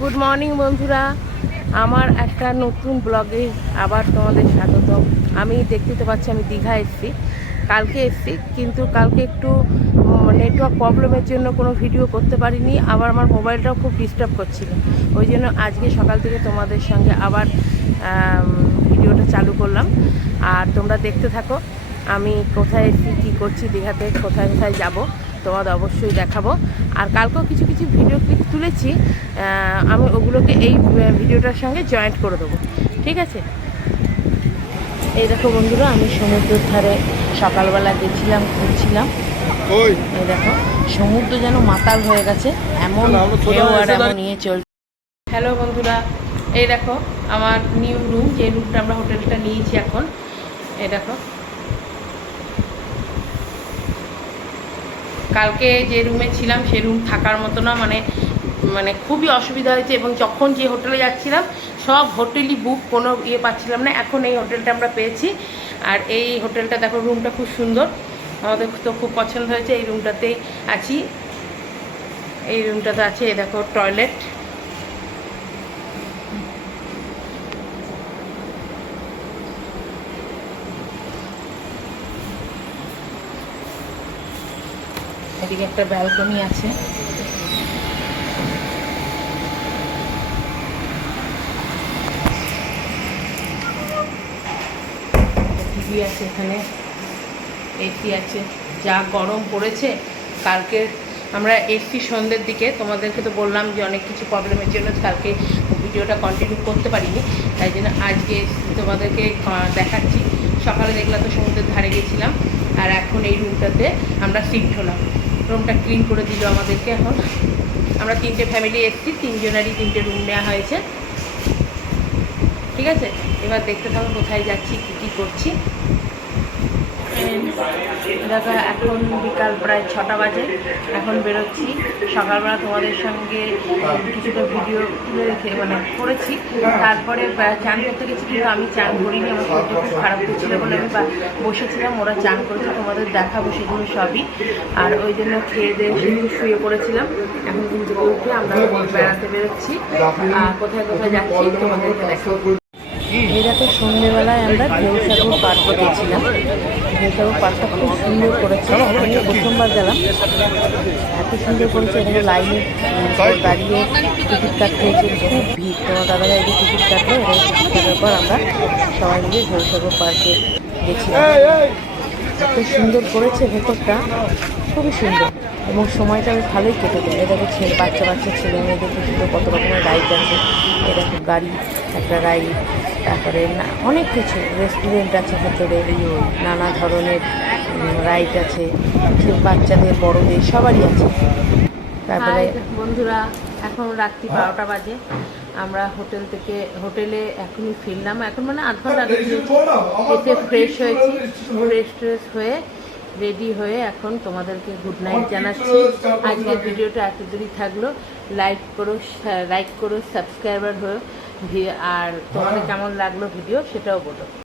Good morning বন্ধুরা, আমার একটা নতুন ব্লগে আবার তোমাদের স্বাগত। আমি দেখতে তো পাচ্ছি আমি দীঘা এসেছি, কালকে এসেছি, কিন্তু কালকে একটু নেটওয়ার্ক প্রবলেমের জন্য কোনো ভিডিও করতে পারিনি। আবার আমার মোবাইলটাও খুব ডিস্টার্ব করছিল, ওই জন্য আজকে সকাল থেকে তোমাদের সঙ্গে আবার ভিডিওটা চালু করলাম। আর তোমরা দেখতে থাকো আমি কোথায় এসেছি, কী করছি, দীঘাতে কোথায় কোথায় যাব তোমাদের অবশ্যই দেখাবো। আর কালকেও কিছু কিছু ভিডিও ক্লিপ তুলেছি, আমি ওগুলোকে এই ভিডিওটার সঙ্গে জয়েন্ট করে দেবো, ঠিক আছে? এই দেখো বন্ধুরা, আমি সমুদ্রের ধারে সকালবেলা গেছিলাম, ঘুরছিলাম। এই দেখো সমুদ্র যেন মাতাল হয়ে গেছে, এমন ঢেউ আর এমন নিয়ে চলছে। হ্যালো বন্ধুরা, এই দেখো আমার নিউ রুম, যে রুমটা আমরা হোটেলটা নিয়েছি এখন। এই দেখো, কালকে যে রুমে ছিলাম সে রুম থাকার মতো না, মানে খুবই অসুবিধা হয়েছে। এবং যখন যে হোটেলে যাচ্ছিলাম সব হোটেলই বুক, কোনো পাচ্ছিলাম না। এখন এই হোটেলটা আমরা পেয়েছি, আর এই হোটেলটা দেখো, রুমটা খুব সুন্দর, আমাদের তো খুব পছন্দ হয়েছে। এই রুমটাতেই আছি, এই রুমটাতে আছে। এই দেখো টয়লেট, এদিকে একটা ব্যালকনি আছে। টিভি আছে এখানে, এসি আছে। যা গরম পড়েছে, কালকে আমরা এসি সন্ধ্যের দিকে, তোমাদেরকে তো বললাম যে অনেক কিছু প্রবলেমের জন্য কালকে ভিডিওটা কন্টিনিউ করতে পারিনি, তাই জন্য আজকে তোমাদেরকে দেখাচ্ছি। সকালে দেখলাম তো সমুদ্রের ধারে গেছিলাম, আর এখন এই রুমটাতে আমরা শিফট হলাম। রুমটা ক্লিন করে দিল আমাদেরকে। এখন আমরা 3টে ফ্যামিলি এসেছি, 3জনেরই 3টে রুম নেওয়া হয়েছে, ঠিক আছে? এবার দেখতে থাকো কোথায় যাচ্ছি, কী কী করছি। দেখো এখন বিকাল প্রায় 6টা বাজে, এখন বেরোচ্ছি। সকালবেলা তোমাদের সঙ্গে কিছুটা ভিডিও তুলে রেখে করেছি, তারপরে চান করতে গেছি, কিন্তু আমি চান করিনি, আমার শরীরটা খুব খারাপ করছিল বলে আমি বসেছিলাম। ওরা চান করেছে, তোমাদের দেখাবো সেগুলো সবই। আর ওই জন্য খেয়ে দিয়ে শুয়ে পড়েছিলাম। এখন কিন্তু উঠে আমরা বেড়াতে বেরোচ্ছি, কোথায় কোথায় যাচ্ছি তোমাদেরকে দেখাবো। এই দেখো সন্ধ্যেবেলায় আমরা ঢেউসাগর পার্কে গেছিলাম। ঢেউসাগর পার্কটা খুব সুন্দর করেছে, আমি প্রথমবার গেলাম, এত সুন্দর করেছে। এখানে লাইনে দাঁড়িয়ে টিকিট কাটতে হয়েছে, খুব ভিড়। তোমার দাদারা এই টিকিট কাটলো, এবং টিকিট কাটার পর আমরা সবাই মিলে ঢেউসাগর পার্কে গেছিলাম। এত সুন্দর করেছে ভেতরটা, খুবই সুন্দর, এবং সময়টা বেশ ভালোই কেটে যায়। এ দেখো বাচ্চা বাচ্চা ছেলে মেয়েদের সুন্দর কত রকমের রাইড আছে। এ দেখো গাড়ি, একটা রাইড, তারপরে অনেক কিছু রেস্টুরেন্ট আছে ভেতরে, নানা ধরনের রাইড আছে, বাচ্চাদের বড়দের সবারই আছে। তারপরে বন্ধুরা, এখন রাত্রি 12টা বাজে, আমরা হোটেলে এখনই ফিরলাম। এখন আধ ঘন্টা আগে এসে ফ্রেশ হয়েছি, ফ্রেশ হয়ে রেডি হয়ে এখন তোমাদেরকে গুড নাইট জানাচ্ছি। আজকের ভিডিওটা এত দূরই থাকলো। লাইক করো, সাবস্ক্রাইবার হয়ে, আর তোমাদের কেমন লাগলো ভিডিও সেটাও বলো।